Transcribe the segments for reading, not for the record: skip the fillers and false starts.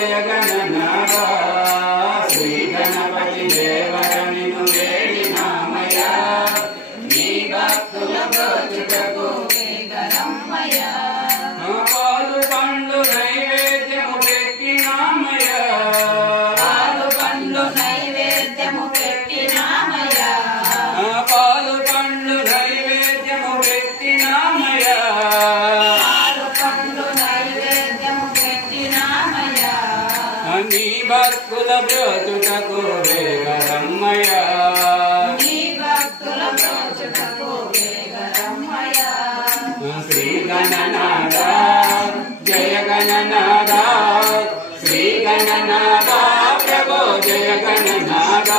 జయ గణనాథ శ్రీ గణపతి దేవర నిన్ను వేడినామయ్యా నీ భక్తుల బ్రోచుటకు వేగరమ్మయ్యా పాలు పండ్లు నైవేద్యము పెట్టినామయ్యా పాలు పండ్లు నైవేద్యము పెట్టినామయ్యా పాలు పండ్లు నైవేద్యము పెట్టినామయ్యా పాలు పండ్లు నైవేద్యము పెట్టినామయ్యా నీ భక్తుల బ్రోచుటకు వేగరమ్మయ్యా నీ భక్తుల బ్రోచుటకు వేగరమ్మయ్యా శ్రీ గణనాథ జయ గణనాథ శ్రీ గణనాథ ప్రభో జయ గణనాథ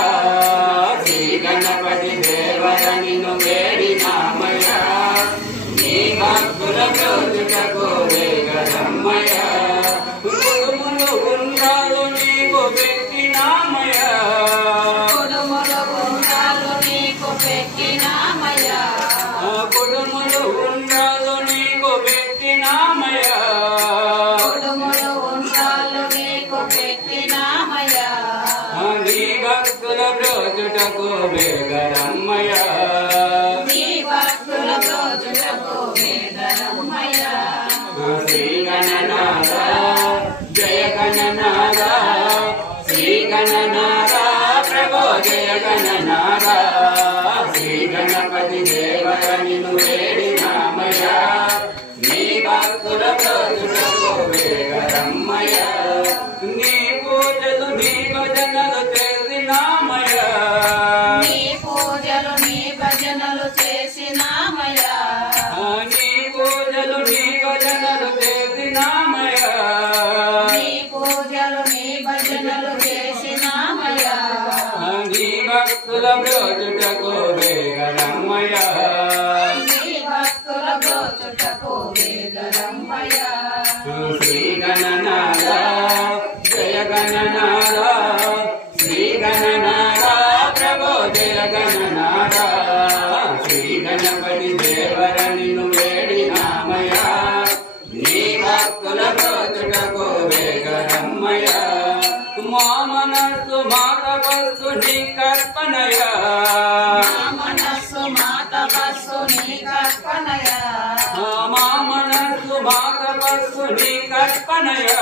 శ్రీ గణపతి దేవర నిన్ను వేడినామయ్యా నీ భక్తుల బ్రోచుటకు వేగరమ్మయ్యా కుడుములు ఉండ్రాలు నీకు పెట్టినామయ్యా కుడుములు ఉండ్రాలు నీకు పెట్టినామయ్యా కుడుములు ఉండ్రాలు నీకు పెట్టినామయ్యా కుడుములు ఉండ్రాలు నీకు పెట్టినామయ్యా నీ భక్తుల బ్రోచుటకు వేగరమ్మయ్యా నీ భక్తుల బ్రోచుటకు వేగరమ్మయ్యా శ్రీ గణనాథ జయ గణనాథ శ్రీ గణనాథ ప్రభో జయ గణనాథ శ్రీ గణపతి దేవర నిన్ను వేడినామయ్యా నీ భక్తుల బ్రోచుటకు వేగరమ్మయ్యా నీ పూజలు నీ భజనలు చేసినామయ్యా నీ పూజలు నీ భజనలు చేసినామయ్యా నీ పూజలు నీ భజనలు చేసినామయ్యా నీ పూజలు నీ భజనలు చేసినామయ్యా నీ భక్తుల బ్రోచుటకు వేగరమ్మయ్యా నీ భక్తుల బ్రోచుటకు వేగరమ్మయ్యా శ్రీ గణనాథ జయ గణనాథ శ్రీ గణనాథ ప్రభో జయ గణనాథ శ్రీ గణపతి దేవర నిన్ను వేడినామయ్యా నీ భక్తుల బ్రోచుటకు వేగరమ్మయ్యా మా మనస్సు మా తపస్సు నీ కర్పణయా మా మనస్సు మా తపస్సు నీ కర్పణయా మా మనస్సు మా తపస్సు నీ కర్పణయా